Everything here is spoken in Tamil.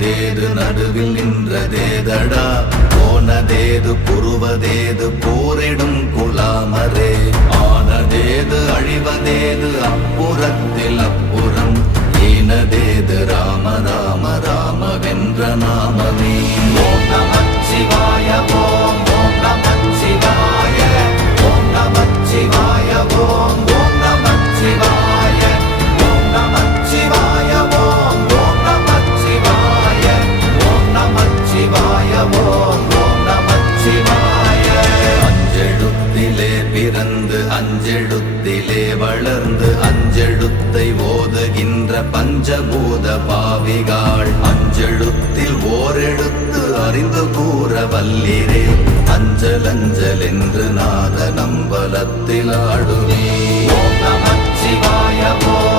தேது நடுவில் நின்றதேதடா போனதேது புருவதேது போரிடும் குலாமரே ஆனதேது அழிவதேது அப்புறத்தில் அப்புறம் ஈனதேது ராம ராம ராம வென்ற நாமமே ஓம் நமச்சிவாய ஓம் ஓம் நமச்சிவாய ஓம் நமச்சிவாய ஓம் ஓம் நமச்சிவாய ஓம் நமச்சிவாய ஓம் ஓம் நமச்சிவாய ஓம் நமச்சிவாய ஓம் ஓம் நமச்சிவாய அஞ்செழுத்திலே பிறந்து அஞ்செழுத்திலே வளர்ந்து அஞ்செழுத்தை ஓதுகின்ற பஞ்சபூத பாவிகாள் அஞ்செழுத்தில் ஓரெழுத்து அறிந்து கூற வல்லிரே அஞ்சல் அஞ்சல் என்று நாத நம்பலத்தில் ஆடுவே ஓம் நமச்சிவாய ஓம்